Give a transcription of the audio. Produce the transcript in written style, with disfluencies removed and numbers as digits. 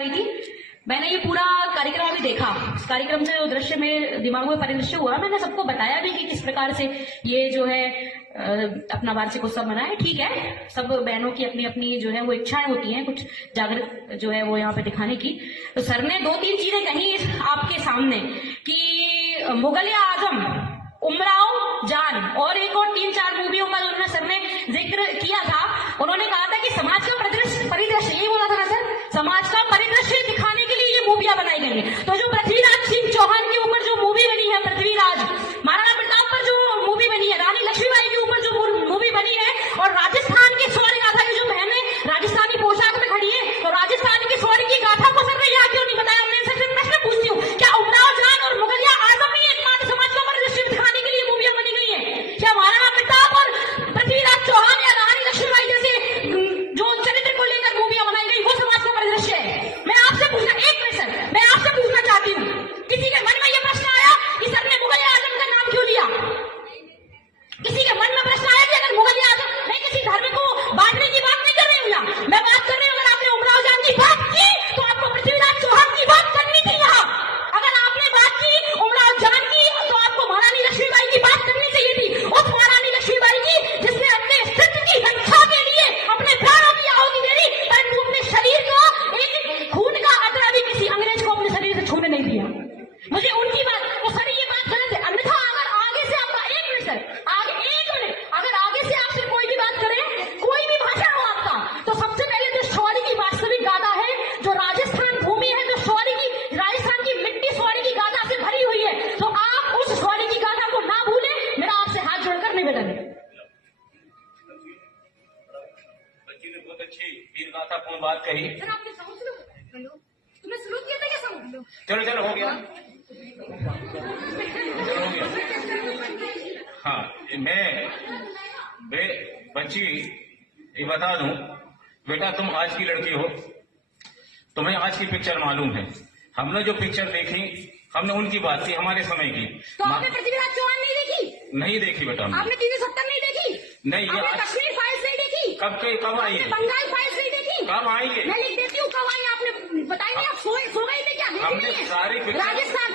रही थी। मैंने ये पूरा कार्यक्रम अभी देखा। इस कार्यक्रम से जो दृश्य में दिमाग में परिदृश्य हुआ, मैंने सबको बताया भी कि किस प्रकार से ये जो है अपना वार्षिक उत्सव मनाए। ठीक है, सब बहनों की अपनी अपनी जो है वो इच्छाएं होती हैं कुछ जागृत जो है वो यहाँ पे दिखाने की। तो सर ने 2-3 चीजें कही आपके सामने कि मुगल आजम, उमराव जान और एक और 3-4 मूवियों का उन्होंने सर ने जिक्र किया था। उन्होंने कहा था कि समाज का परिदृश्य यही बोला था ना सर, समाज का परिदृश्य दिखाने के लिए ये मूवियां बनाई गई है। तो जो पृथ्वीराज सिंह चौहान के ऊपर जो मूवी बनी है, पृथ्वीराज, महाराणा प्रताप पर जो मूवी बनी है, रानी लक्ष्मीबाई के ऊपर जो मूवी बनी है, और राजस्थान के स्वर्ण गाथा की जो बहनें राजस्थानी पोशाक में खड़ी है, तो राजस्थान के स्वर्ण की गाथा को सर ने यहाँ क्यों नहीं बताया? मैं इनसे प्रश्न पूछती हूँ, क्या उमराव जान और मुगलिया आजम ही एकमात्र समाज का परिदृश्य दिखाने के लिए मूवियां बनी गई है? क्या महाराणा प्रताप और पृथ्वीराज चौहान या रानी लक्ष्मीबाई जैसे जो चरित्र को लेकर मूवियां बनाई गई वो समाज का परिदृश्य है? मैं आपसे पूछना, एक मिनट सर, मैं आपसे पूछना चाहती हूँ, किसी के मन में यह प्रश्न आया कि सर ने मुगल आजम का नाम क्यों लिया? किसी के मन में प्रश्न आया कि अगर मुगल आजम, मैं किसी धर्म को बांटने की बात नहीं कर रही हूँ यहाँ, मैं बात कर रही हूँ अगर आपने उमराव जान की बात की तो आपको पृथ्वीराज चौहान की बात करनी थी यहाँ। अगर आपने बात की उमराव जान की तो आपको महारानी लक्ष्मीबाई की बात करनी चाहिए थी, उस महारानी लक्ष्मीबाई की जिसने अपने अस्तित्व की रक्षा के लिए अपने प्राणों की आहुति दे दी, परंतु अपने शरीर को एक खून का कतरा भी किसी अंग्रेज को अपने शरीर से छूने नहीं दिया। मुझे उनकी बात, तो सर ये बात गलत है। अन्यथा अगर आगे से आपका, एक मिनट सर, आगे एक मिनट, अगर आगे से आपसे कोई भी बात करे, कोई भी भाषण हो आपका, तो सबसे पहले जो शौर्य की वास्तविक गाथा है, जो राजस्थान भूमि है, जो शौर्य की, राजस्थान की मिट्टी शौर्य की गाथा से भरी हुई है, तो आप उस शौर्य की गाथा को ना भूलें। मेरा आपसे हाथ जोड़कर निवेदन है। बहुत अच्छी वीर गाथा पूर्ण बात कही। सर आपने समझ लो, हेलो, तुमने शुरू किया था क्या? समझ लो, चलो चलो हो गया, चलो हो गया। हाँ, मैं बच्ची ये बता दूं, बेटा तुम आज की लड़की हो, तुम्हें आज की पिक्चर मालूम है। हमने जो पिक्चर देखी, हमने उनकी बात की, हमारे समय की। तो आपने पृथ्वीराज चौहान नहीं देखी? नहीं देखी बेटा। आपने 370 नहीं देखी? नहीं, ये आपने कश्मीर फाइल्स नहीं देखी? कब आई? बंगाल फाइल्स नहीं देखी? कब आई है? मैं लिख देती हूँ कब आई, आपने बताइए। आप सो गए थे क्या? हमने सारी राजस्थान